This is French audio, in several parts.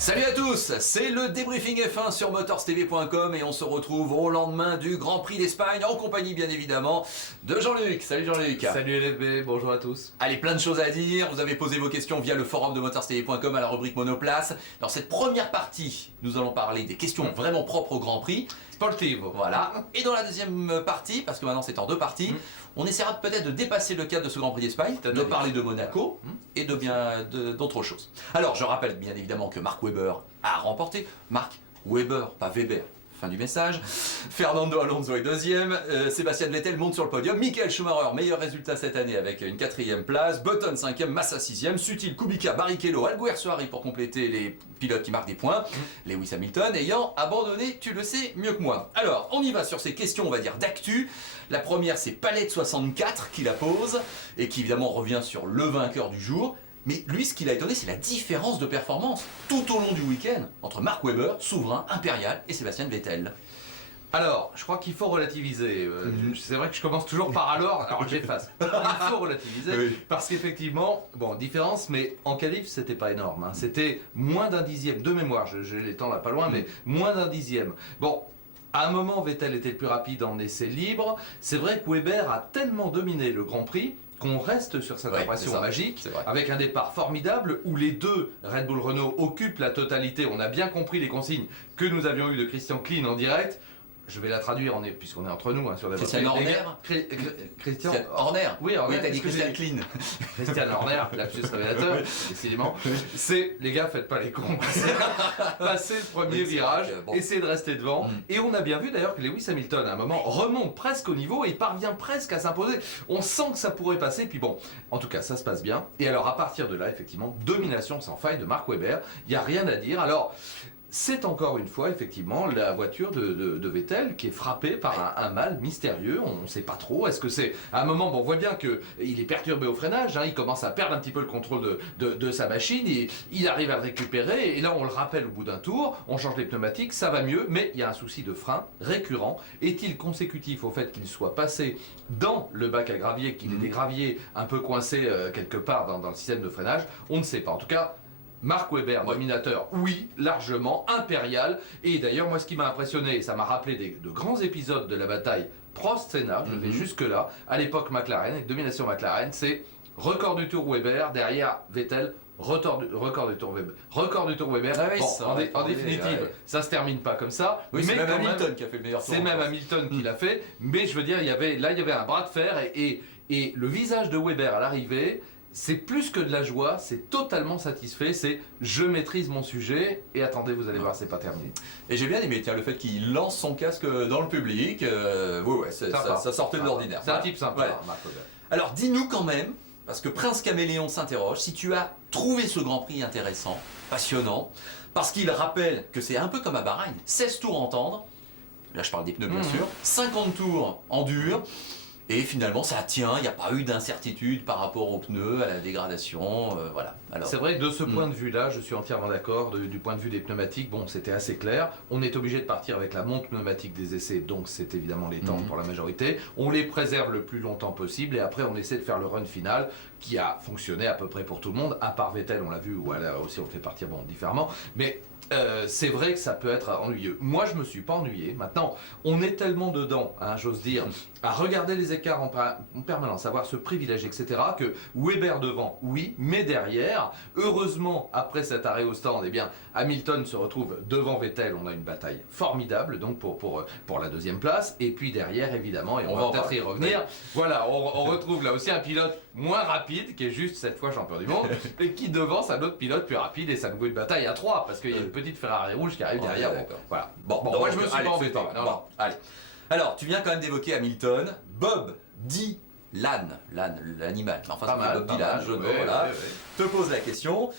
Salut à tous, c'est le débriefing F1 sur motorstv.com et on se retrouve au lendemain du Grand Prix d'Espagne en compagnie bien évidemment de Jean-Luc. Salut Jean-Luc. Salut LFB, bonjour à tous. Allez, plein de choses à dire, vous avez posé vos questions via le forum de motorstv.com à la rubrique Monoplace. Dans cette première partie, nous allons parler des questions vraiment propres au Grand Prix. Sportivo. Voilà, et dans la deuxième partie, parce que maintenant c'est en deux parties, on essaiera peut-être de dépasser le cadre de ce Grand Prix d'Espagne, de parler de Monaco et de bien d'autres choses. Alors, je rappelle bien évidemment que Mark Webber a remporté. Mark Webber, pas Weber. Fin du message. Fernando Alonso est deuxième. Sébastien Vettel monte sur le podium. Michael Schumacher, meilleur résultat cette année avec une 4e place. Button 5e, Massa 6e. Sutil, Kubica, Barrichello, Alguersuari pour compléter les pilotes qui marquent des points. Lewis Hamilton ayant abandonné, tu le sais mieux que moi. Alors, on y va sur ces questions, on va dire, d'actu. La première, c'est Palette64 qui la pose et qui évidemment revient sur le vainqueur du jour. Mais lui, ce qui l'a étonné, c'est la différence de performance tout au long du week-end entre Mark Webber, souverain, impérial, et Sébastien Vettel. Alors, je crois qu'il faut relativiser. C'est vrai que je commence toujours par alors j'efface. Il faut relativiser, oui. Parce qu'effectivement, bon, différence, mais en qualif, c'était pas énorme. Hein. C'était moins d'un dixième, de mémoire, j'ai les temps là pas loin, mais moins d'un dixième. Bon. À un moment, Vettel était le plus rapide en essai libre. C'est vrai que Webber a tellement dominé le Grand Prix qu'on reste sur cette impression magique, avec un départ formidable où les deux Red Bull Renault occupent la totalité. On a bien compris les consignes que nous avions eues de Christian Klein en direct. Je vais la traduire, puisqu'on est entre nous hein, sur des Christian Horner. Christian Horner. Oui, Horner. Oui, t'as dit Christian Klein. Christian Horner, lapsus révélateur, décidément. C'est, les gars, faites pas les cons. Passez le premier virage, essayez de rester devant. Et on a bien vu d'ailleurs que Lewis Hamilton, à un moment, remonte presque au niveau et parvient presque à s'imposer. On sent que ça pourrait passer, puis bon, en tout cas, ça se passe bien. Et alors, à partir de là, effectivement, domination sans faille de Mark Webber. Il n'y a rien à dire. Alors, c'est encore une fois, effectivement, la voiture de Vettel qui est frappée par un mal mystérieux. On ne sait pas trop. Est-ce que c'est... À un moment, bon, on voit bien qu'il est perturbé au freinage. Hein, il commence à perdre un petit peu le contrôle de sa machine. Il arrive à le récupérer. Et là, on le rappelle au bout d'un tour. On change les pneumatiques. Ça va mieux. Mais il y a un souci de frein récurrent. Est-il consécutif au fait qu'il soit passé dans le bac à gravier, qu'il ait des graviers un peu coincés quelque part dans le système de freinage? On ne sait pas. En tout cas, Mark Webber, dominateur, oui, largement, impérial. Et d'ailleurs, moi, ce qui m'a impressionné, et ça m'a rappelé de grands épisodes de la bataille Prost-Senna, je vais jusque-là, à l'époque McLaren, avec domination McLaren, c'est record du tour Webber, derrière Vettel, record du tour Webber. Record du tour Webber. Ah oui, en définitive, ça se termine pas comme ça. Oui, c'est même Hamilton qui a fait le meilleur tour. C'est même Hamilton qui l'a fait. Mais je veux dire, il y avait un bras de fer et le visage de Webber à l'arrivée, c'est plus que de la joie, c'est totalement satisfait, c'est je maîtrise mon sujet et attendez, vous allez voir, c'est pas terminé. Et j'ai bien aimé, tiens, le fait qu'il lance son casque dans le public, ça sortait de l'ordinaire. C'est un type sympa, Mark Webber. Alors dis-nous quand même, parce que Prince Caméléon s'interroge, si tu as trouvé ce Grand Prix intéressant, passionnant, parce qu'il rappelle que c'est un peu comme à Bahreïn, 16 tours en tendre, là je parle des pneus bien sûr, 50 tours en dur, et finalement ça tient, il n'y a pas eu d'incertitude par rapport aux pneus, à la dégradation, voilà. C'est vrai que de ce point de vue-là, je suis entièrement d'accord, du point de vue des pneumatiques, bon c'était assez clair, on est obligé de partir avec la monte pneumatique des essais, donc c'est évidemment les temps pour la majorité, on les préserve le plus longtemps possible et après on essaie de faire le run final qui a fonctionné à peu près pour tout le monde, à part Vettel on l'a vu, ou là aussi on le fait partir différemment, mais c'est vrai que ça peut être ennuyeux. Moi, je me suis pas ennuyé. Maintenant, on est tellement dedans, hein, j'ose dire, à regarder les écarts en permanence, avoir ce privilège, etc., que Webber devant, oui, mais derrière, heureusement, après cet arrêt au stand, eh bien, Hamilton se retrouve devant Vettel. On a une bataille formidable, donc pour la deuxième place. Et puis derrière, évidemment, et on va peut-être y revenir, voilà, on retrouve là aussi un pilote moins rapide, qui est juste cette fois champion du monde, et qui devance un autre pilote plus rapide, et ça nous vaut une bataille à 3, parce qu'il y a une petite Ferrari rouge qui arrive derrière. Voilà. Bon, moi je me suis pas embêté. Allez. Alors, tu viens quand même d'évoquer Hamilton, Bob Dylan, l'animal, enfin c'est Bob Dylan, jaune, voilà, te pose la question.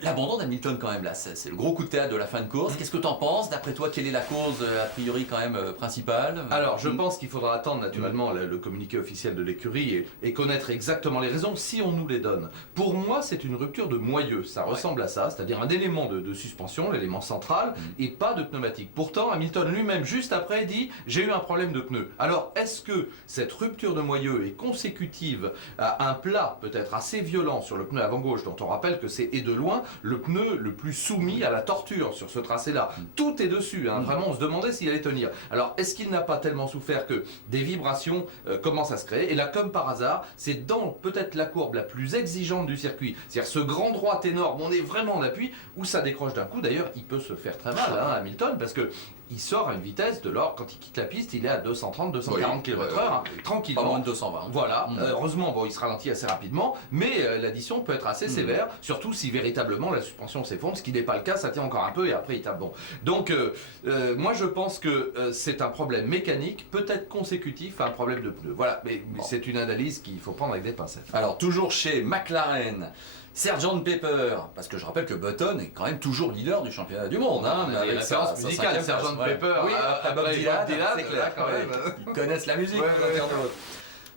L'abandon d'Hamilton quand même là, c'est le gros coup de théâtre de la fin de course. Qu'est-ce que tu en penses? D'après toi, quelle est la cause a priori quand même principale? Alors je pense qu'il faudra attendre naturellement le communiqué officiel de l'écurie et connaître exactement les raisons si on nous les donne. Pour moi c'est une rupture de moyeu, ça ressemble à ça, c'est-à-dire un élément de suspension, l'élément central, et pas de pneumatique. Pourtant Hamilton lui-même juste après dit j'ai eu un problème de pneu. Alors est-ce que cette rupture de moyeu est consécutive à un plat peut-être assez violent sur le pneu avant gauche dont on rappelle que c'est et de loin le pneu le plus soumis à la torture sur ce tracé-là. Tout est dessus, hein. Vraiment on se demandait s'il allait tenir. Alors est-ce qu'il n'a pas tellement souffert que des vibrations commencent à se créer, et là comme par hasard, c'est dans peut-être la courbe la plus exigeante du circuit, c'est-à-dire ce grand droit énorme, on est vraiment en appui, où ça décroche d'un coup. D'ailleurs il peut se faire très mal, hein, Hamilton, parce que il sort à une vitesse de l'ordre, quand il quitte la piste, il est à 230-240 km/h, tranquillement. Pas moins de 220. Voilà, heureusement, bon, il se ralentit assez rapidement, mais l'addition peut être assez sévère, surtout si véritablement la suspension s'effondre, ce qui n'est pas le cas, ça tient encore un peu et après il tape bon. Donc, moi je pense que c'est un problème mécanique, peut-être consécutif à un problème de pneu. Voilà, mais c'est une analyse qu'il faut prendre avec des pincettes. Alors, toujours chez McLaren. Sgt Pepper, parce que je rappelle que Button est quand même toujours leader du championnat du monde. Hein, avec la référence musicale, Sgt Pepper. Oui, après Bob Dylan, c'est clair. Quand même. Ils connaissent la musique.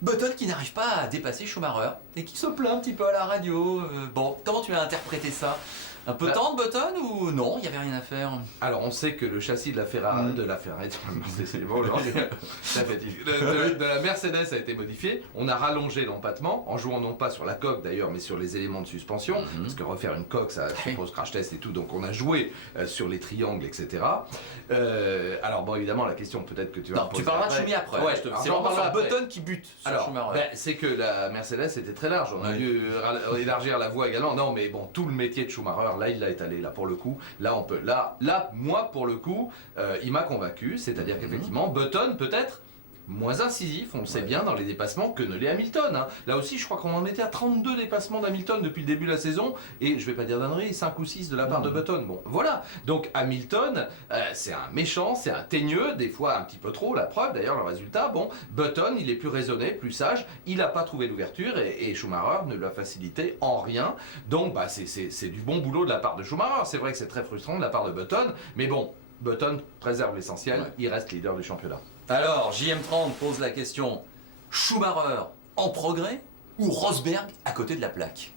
Button qui n'arrive pas à dépasser Schumacher et qui se plaint un petit peu à la radio. Bon, comment tu as interprété ça? Un peu tendre Button ou non, il n'y avait rien à faire? Alors on sait que le châssis de la Ferrari, de la Mercedes a été modifié. On a rallongé l'empattement en jouant non pas sur la coque d'ailleurs, mais sur les éléments de suspension, parce que refaire une coque ça suppose crash test et tout, donc on a joué sur les triangles, etc. Alors bon, évidemment la question peut-être que tu vas tu parleras de Schumi après. Ouais, c'est vraiment sur Button qui bute sur Schumacher. C'est que la Mercedes était très large, on a dû élargir la voie également. Non mais bon, tout le métier de Schumacher, là il l'a étalé, là pour le coup, là on peut, là moi pour le coup, il m'a convaincu, c'est-à-dire qu'effectivement Button peut-être moins incisif, on le sait bien dans les dépassements que ne l'est Hamilton. Hein. Là aussi je crois qu'on en était à 32 dépassements d'Hamilton depuis le début de la saison, et je vais pas dire d'ânerie, 5 ou 6 de la part de Button. Bon voilà, donc Hamilton c'est un méchant, c'est un teigneux, des fois un petit peu trop, la preuve d'ailleurs le résultat. Bon, Button il est plus raisonné, plus sage, il n'a pas trouvé l'ouverture et Schumacher ne l'a facilité en rien, donc bah, c'est du bon boulot de la part de Schumacher. C'est vrai que c'est très frustrant de la part de Button, mais bon, Button préserve l'essentiel, il reste leader du championnat. Alors, JM30 pose la question, Schumacher en progrès ou Rosberg à côté de la plaque?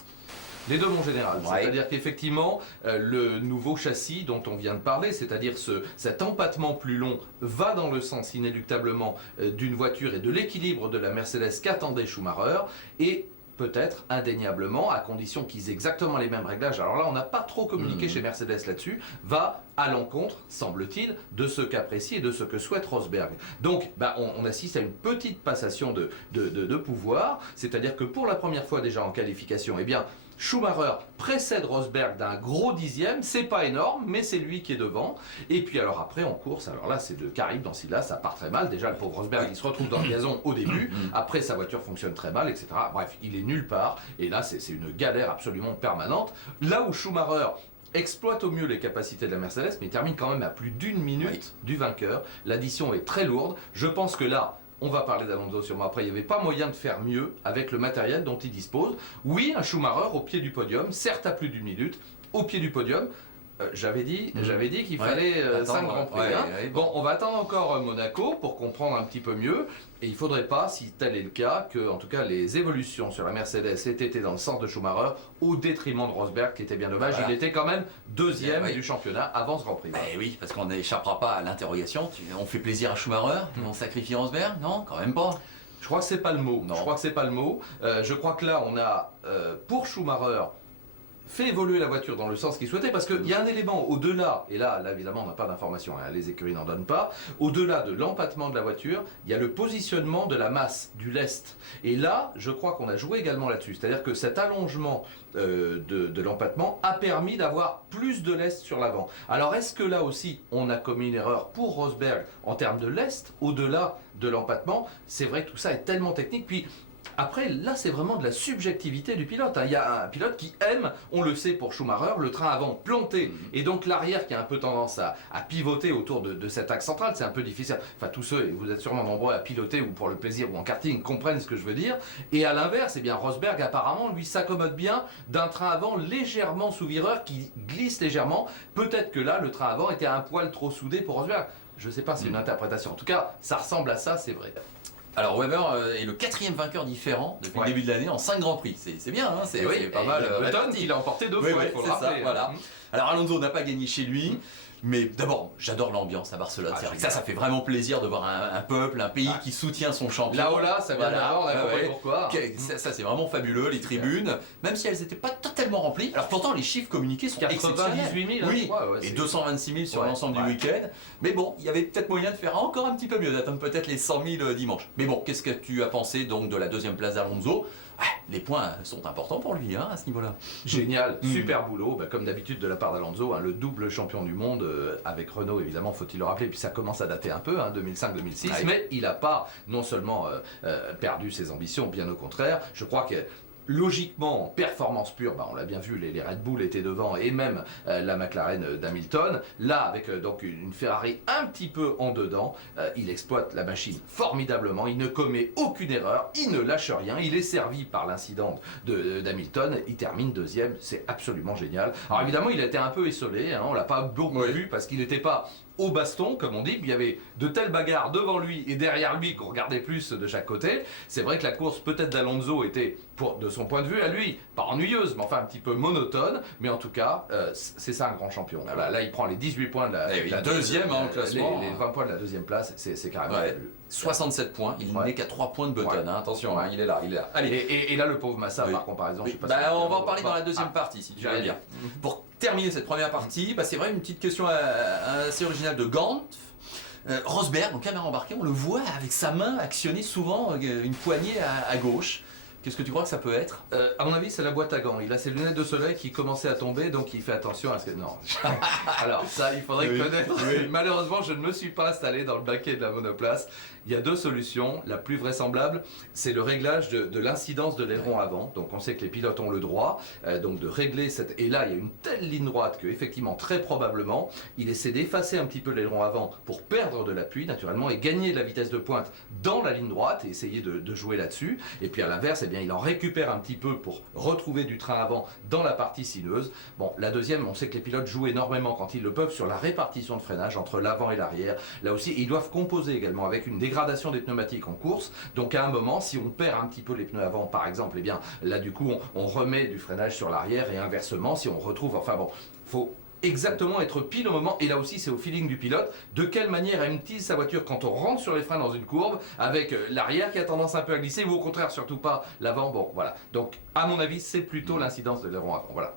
Les deux, mon général. Ouais. C'est-à-dire qu'effectivement, le nouveau châssis dont on vient de parler, c'est-à-dire cet empattement plus long, va dans le sens inéluctablement d'une voiture et de l'équilibre de la Mercedes qu'attendait Schumacher, et peut-être indéniablement, à condition qu'ils aient exactement les mêmes réglages, alors là on n'a pas trop communiqué chez Mercedes là-dessus, va à l'encontre, semble-t-il, de ce qu'apprécie et de ce que souhaite Rosberg. Donc bah, on assiste à une petite passation de pouvoir, c'est-à-dire que pour la première fois déjà en qualification, eh bien Schumacher précède Rosberg d'un gros dixième, c'est pas énorme, mais c'est lui qui est devant. Et puis alors après en course, alors là c'est de Caraïbes dans ce là, ça part très mal. Déjà le pauvre Rosberg il se retrouve dans le gazon au début, après sa voiture fonctionne très mal, etc. Bref, il est nulle part, et là c'est une galère absolument permanente. Là où Schumacher exploite au mieux les capacités de la Mercedes, mais il termine quand même à plus d'une minute du vainqueur. L'addition est très lourde, je pense que là, on va parler d'Alonso sûrement après, il n'y avait pas moyen de faire mieux avec le matériel dont il dispose. Oui, un Schumacher au pied du podium, certes à plus d'une minute, au pied du podium. J'avais dit qu'il fallait 5 grands prix. Bon, on va attendre encore Monaco pour comprendre un petit peu mieux. Et il ne faudrait pas, si tel est le cas, que en tout cas les évolutions sur la Mercedes aient été dans le sens de Schumacher au détriment de Rosberg, qui était bien dommage. Voilà. Il était quand même deuxième du championnat avant ce Grand Prix. Oui, parce qu'on n'échappera pas à l'interrogation. On fait plaisir à Schumacher, on sacrifie Rosberg? Non, quand même pas. Je crois que c'est pas le mot. Je crois que c'est pas le mot. Je crois que là, on a pour Schumacher fait évoluer la voiture dans le sens qu'il souhaitait, parce qu'il y a un élément au-delà, et là évidemment on n'a pas d'informations, hein, les écuries n'en donnent pas, au-delà de l'empattement de la voiture, il y a le positionnement de la masse, du lest. Et là, je crois qu'on a joué également là-dessus, c'est-à-dire que cet allongement de l'empattement a permis d'avoir plus de lest sur l'avant. Alors est-ce que là aussi on a commis une erreur pour Rosberg en termes de lest, au-delà de l'empattement? C'est vrai que tout ça est tellement technique, puis après, là, c'est vraiment de la subjectivité du pilote. Il y a un pilote qui aime, on le sait pour Schumacher, le train avant planté. Et donc l'arrière qui a un peu tendance à pivoter autour de cet axe central, c'est un peu difficile. Enfin, tous ceux, et vous êtes sûrement nombreux à piloter ou pour le plaisir ou en karting, comprennent ce que je veux dire. Et à l'inverse, eh bien, Rosberg, apparemment, lui s'accommode bien d'un train avant légèrement sous-vireur qui glisse légèrement. Peut-être que là, le train avant était un poil trop soudé pour Rosberg. Je ne sais pas, c'est une interprétation. En tout cas, ça ressemble à ça, c'est vrai. Alors Weber est le 4e vainqueur différent depuis le début de l'année en 5 Grands Prix. C'est bien, hein, c'est pas mal. Button, il a emporté 2 fois, il faut le rappeler. Voilà. Alors Alonso n'a pas gagné chez lui. Mais d'abord, j'adore l'ambiance à Barcelone. C'est vrai que ça fait vraiment plaisir de voir un peuple, un pays qui soutient son champion. Là, ça vient d'abord, pourquoi. Ça c'est vraiment fabuleux, les tribunes, même si elles n'étaient pas totalement remplies. Alors pourtant, les chiffres communiqués sont exceptionnels. 98 000, oui, et 226 000 sur l'ensemble du week-end. Mais bon, il y avait peut-être moyen de faire encore un petit peu mieux, d'attendre peut-être les 100 000 dimanche. Mais bon, qu'est-ce que tu as pensé donc de la deuxième place d'Alonso? Les points sont importants pour lui à ce niveau-là. Génial, super boulot, comme d'habitude de la part d'Alonso, le double champion du monde avec Renault évidemment, faut-il le rappeler, puis ça commence à dater un peu, 2005-2006, mais il n'a pas non seulement perdu ses ambitions, bien au contraire, je crois que logiquement, en performance pure, on l'a bien vu, les Red Bull étaient devant et même la McLaren d'Hamilton. Là, avec donc une Ferrari un petit peu en dedans, il exploite la machine formidablement, il ne commet aucune erreur, il ne lâche rien, il est servi par l'incident d'Hamilton, il termine deuxième, c'est absolument génial. Alors évidemment, il a été un peu essolé, on l'a pas beaucoup vu parce qu'il n'était pas au baston, comme on dit, il y avait de telles bagarres devant lui et derrière lui qu'on regardait plus de chaque côté. C'est vrai que la course peut-être d'Alonso était, de son point de vue à lui, pas ennuyeuse, mais enfin un petit peu monotone, mais en tout cas, c'est ça un grand champion. Là, il prend les 18 points de la deuxième au classement. Les 20 points de la deuxième place, c'est carrément fabuleux. 67 points, il n'est qu'à 3 points de Button, attention, il est là. Allez. Et là, le pauvre Massa, par comparaison, je sais pas on va en parler dans la deuxième partie, si tu veux bien. Pour terminer cette première partie, c'est vrai, une petite question assez originale de Gant. Rosberg, donc caméra embarquée, on le voit avec sa main actionner souvent une poignée à gauche. Qu'est-ce que tu crois que ça peut être? À mon avis, c'est la boîte à gants. Il a ses lunettes de soleil qui commençaient à tomber, donc il fait attention à ce que... Non. Alors ça, il faudrait connaître. Malheureusement, je ne me suis pas installé dans le baquet de la monoplace. Il y a deux solutions. La plus vraisemblable, c'est le réglage de l'incidence de l'aileron avant. Donc on sait que les pilotes ont le droit donc de régler cette... Et là, il y a une telle ligne droite que effectivement, très probablement, il essaie d'effacer un petit peu l'aileron avant pour perdre de l'appui, naturellement, et gagner de la vitesse de pointe dans la ligne droite et essayer de jouer là-dessus. Et puis à l'inverse, il en récupère un petit peu pour retrouver du train avant dans la partie sinueuse. Bon, la deuxième, on sait que les pilotes jouent énormément quand ils le peuvent sur la répartition de freinage entre l'avant et l'arrière. Là aussi, ils doivent composer également avec une dégradation des pneumatiques en course. Donc à un moment, si on perd un petit peu les pneus avant, par exemple, là du coup, on remet du freinage sur l'arrière et inversement, si on retrouve... Enfin bon, faut exactement être pile au moment, et là aussi c'est au feeling du pilote, de quelle manière aime-t-il sa voiture quand on rentre sur les freins dans une courbe, avec l'arrière qui a tendance un peu à glisser, ou au contraire surtout pas l'avant. Bon voilà, donc à mon avis c'est plutôt l'incidence de l'aileron avant, voilà.